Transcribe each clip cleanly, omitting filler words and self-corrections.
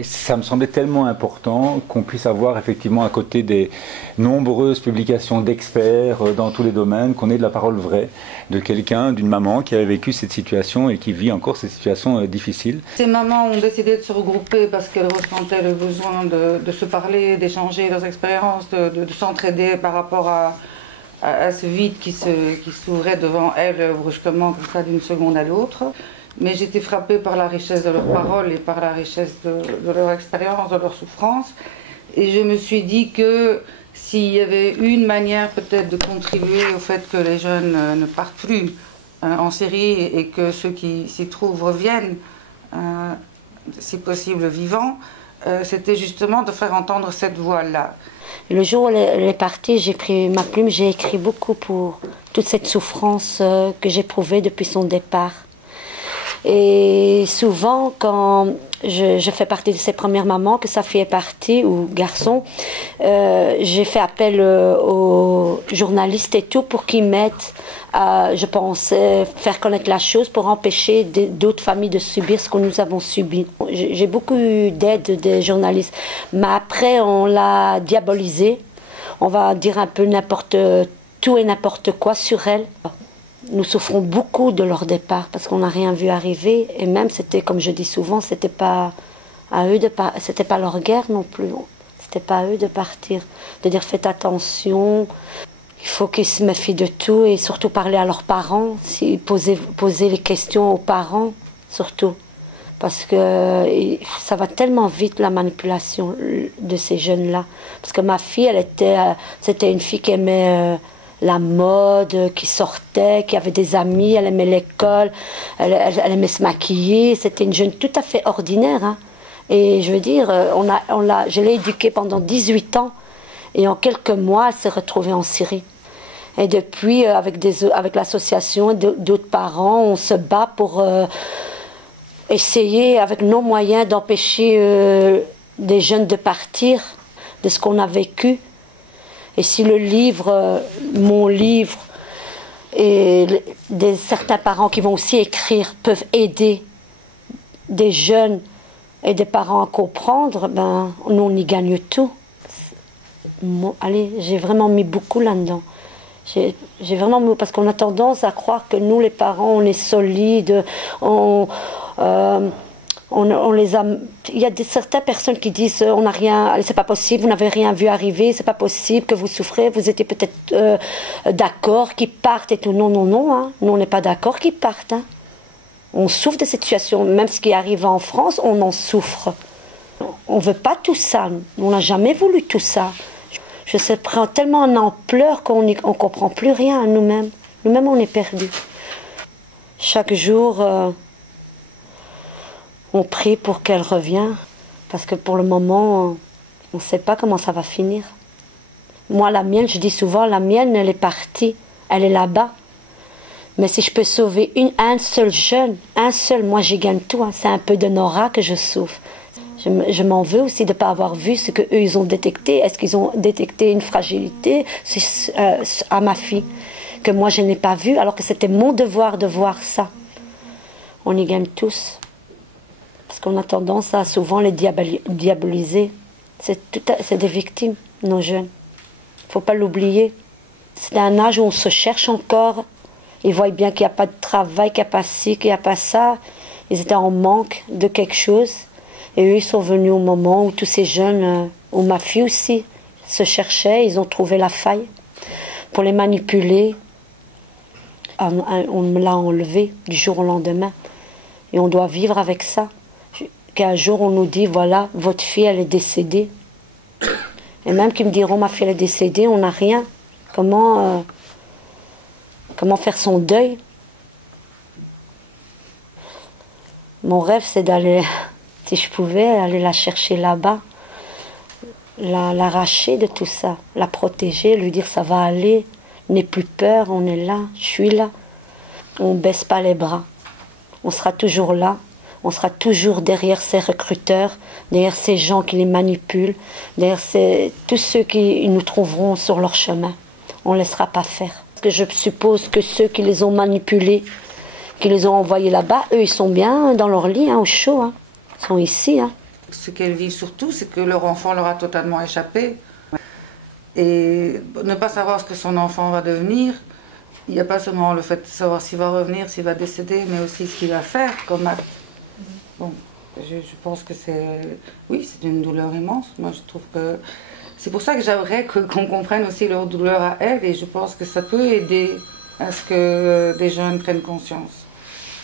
Et ça me semblait tellement important qu'on puisse avoir effectivement à côté des nombreuses publications d'experts dans tous les domaines, qu'on ait de la parole vraie de quelqu'un, d'une maman qui avait vécu cette situation et qui vit encore cette situation difficile. Ces mamans ont décidé de se regrouper parce qu'elles ressentaient le besoin de se parler, d'échanger leurs expériences, de s'entraider par rapport à ce vide qui s'ouvrait devant elles brusquement comme ça d'une seconde à l'autre. Mais j'étais frappée par la richesse de leurs paroles et par la richesse de leur expérience, de leur souffrance. Et je me suis dit que s'il y avait une manière peut-être de contribuer au fait que les jeunes ne partent plus en Syrie et que ceux qui s'y trouvent reviennent, si possible vivants, c'était justement de faire entendre cette voix-là. Le jour où elle est partie, j'ai pris ma plume, j'ai écrit beaucoup pour toute cette souffrance que j'éprouvais depuis son départ. Et souvent, quand je fais partie de ces premières mamans, que sa fille est partie, ou garçon, j'ai fait appel aux journalistes et tout pour qu'ils mettent, je pense, faire connaître la chose pour empêcher d'autres familles de subir ce que nous avons subi. J'ai beaucoup eu d'aide des journalistes, mais après on l'a diabolisée. On va dire un peu tout et n'importe quoi sur elle. Nous souffrons beaucoup de leur départ parce qu'on n'a rien vu arriver et même c'était, comme je dis souvent, c'était pas à eux c'était pas leur guerre non plus. C'était pas à eux de partir, de dire faites attention. Il faut qu'ils se méfient de tout et surtout parler à leurs parents, poser les questions aux parents surtout parce que ça va tellement vite la manipulation de ces jeunes-là. Parce que ma fille, c'était une fille qui aimait la mode, qui sortait, qui avait des amis, elle aimait l'école, elle aimait se maquiller. C'était une jeune tout à fait ordinaire. Hein. Et je veux dire, je l'ai éduquée pendant 18 ans. Et en quelques mois, elle s'est retrouvée en Syrie. Et depuis, avec l'association et d'autres parents, on se bat pour essayer, avec nos moyens, d'empêcher des jeunes de partir de ce qu'on a vécu. Et si mon livre, et certains parents qui vont aussi écrire peuvent aider des jeunes et des parents à comprendre, ben, nous on y gagne tout. Allez, j'ai vraiment mis beaucoup là-dedans. J'ai vraiment mis, parce qu'on a tendance à croire que nous les parents, on est solides, il y a certaines personnes qui disent on n'a rien, c'est pas possible, vous n'avez rien vu arriver, c'est pas possible que vous souffrez, vous étiez peut-être d'accord qu'ils partent et tout. Non, non, non, hein. Nous on n'est pas d'accord qu'ils partent. Hein. On souffre de cette situation, même ce qui arrive en France, on en souffre. On veut pas tout ça, on n'a jamais voulu tout ça. Ça prend tellement en ampleur qu'on ne comprend plus rien à nous-mêmes. Nous-mêmes on est perdus. Chaque jour on prie pour qu'elle revienne, parce que pour le moment, on ne sait pas comment ça va finir. Moi, la mienne, je dis souvent, la mienne, elle est partie, elle est là-bas. Mais si je peux sauver un seul jeune, moi j'y gagne tout. Hein. C'est un peu de Nora que je souffre. Je m'en veux aussi de ne pas avoir vu ce qu'eux, ils ont détecté. Est-ce qu'ils ont détecté une fragilité à ma fille, que moi je n'ai pas vu, alors que c'était mon devoir de voir ça. On y gagne tous. Parce qu'on a tendance à souvent les diaboliser. C'est des victimes, nos jeunes. Il ne faut pas l'oublier. C'est un âge où on se cherche encore. Ils voient bien qu'il n'y a pas de travail, qu'il n'y a pas ci, qu'il n'y a pas ça. Ils étaient en manque de quelque chose. Et eux, ils sont venus au moment où tous ces jeunes, où ma fille aussi, se cherchaient. Ils ont trouvé la faille pour les manipuler. On me l'a enlevé du jour au lendemain. Et on doit vivre avec ça. Qu'un jour on nous dit voilà, votre fille elle est décédée. Et même qu'ils me diront ma fille elle est décédée, on n'a rien. Comment faire son deuil? Mon rêve c'est d'aller, si je pouvais, aller la chercher là-bas, l'arracher de tout ça, la protéger, lui dire ça va aller, n'aie plus peur, on est là, je suis là. On ne baisse pas les bras, on sera toujours là. On sera toujours derrière ces recruteurs, derrière ces gens qui les manipulent, derrière tous ceux qui nous trouveront sur leur chemin. On ne laissera pas faire. Parce que je suppose que ceux qui les ont manipulés, qui les ont envoyés là-bas, eux, ils sont bien dans leur lit, hein, au chaud. Hein. Ils sont ici. Hein. Ce qu'elles vivent surtout, c'est que leur enfant leur a totalement échappé. Et ne pas savoir ce que son enfant va devenir, il n'y a pas seulement le fait de savoir s'il va revenir, s'il va décéder, mais aussi ce qu'il va faire comme acte. Bon, je pense que c'est une douleur immense. Moi, je trouve que c'est pour ça que j'aimerais qu'on comprenne aussi leur douleur à elles, et je pense que ça peut aider à ce que des jeunes prennent conscience.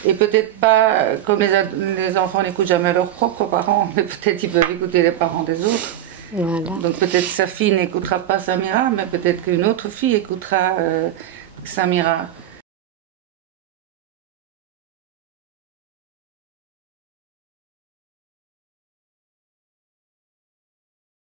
Et peut-être pas, comme les enfants n'écoutent jamais leurs propres parents, mais peut-être ils peuvent écouter les parents des autres. Voilà. Donc peut-être sa fille n'écoutera pas Samira, mais peut-être qu'une autre fille écoutera Samira.